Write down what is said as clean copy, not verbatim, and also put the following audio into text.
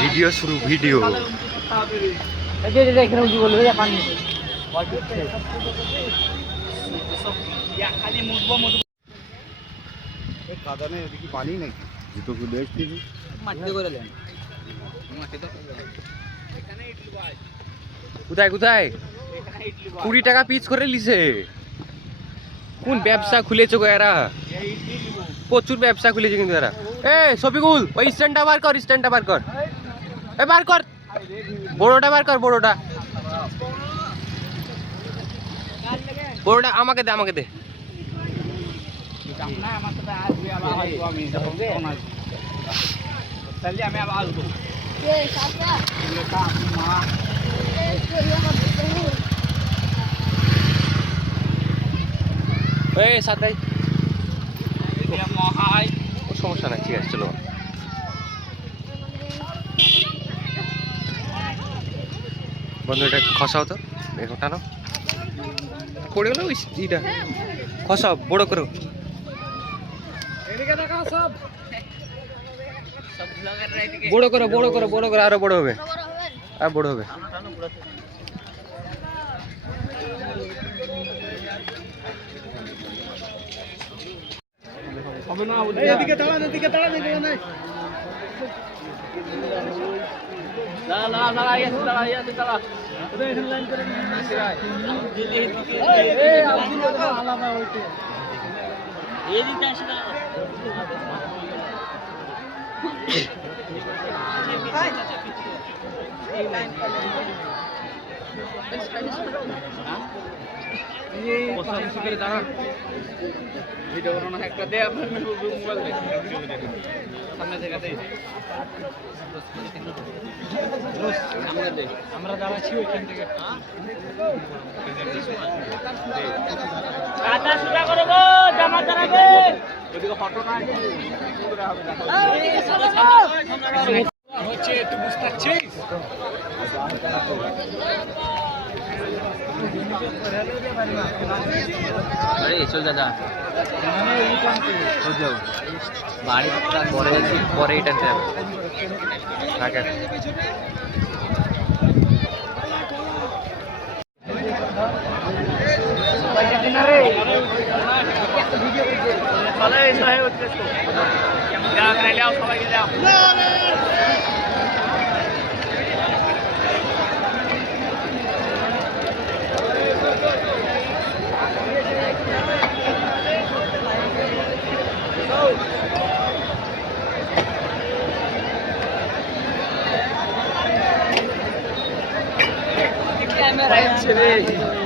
video শুরু video পানি নাকি জুতো খুলে এসেছি কোথায় কোথায় 20 টাকা পিস করে লিছে কোন ব্যবসা খুলেছে গো এরা প্রচুর ব্যবসা খুলেছে কিন্তু এরা এ শফিকুল ওই স্ট্যান্ডটা বার কর এ বার কর বড়টা বার কর বড়টা আমাকে দে সমস্যা নাই ঠিক আছে চলো বন্ধু এটা খসাও তো দেখো টানো পড়ে গেল ইটা খসাও বড় করো বড় করো আরো বড় হবে এদিকে দাঁড়ান আমরা দাঁড়াচ্ছি ওইখান থেকে হচ্ছে একটু বুঝতে পারছিস চল দাদা বাড়ি পরে যাচ্ছি পরে এটা থাকে ক্যামেরা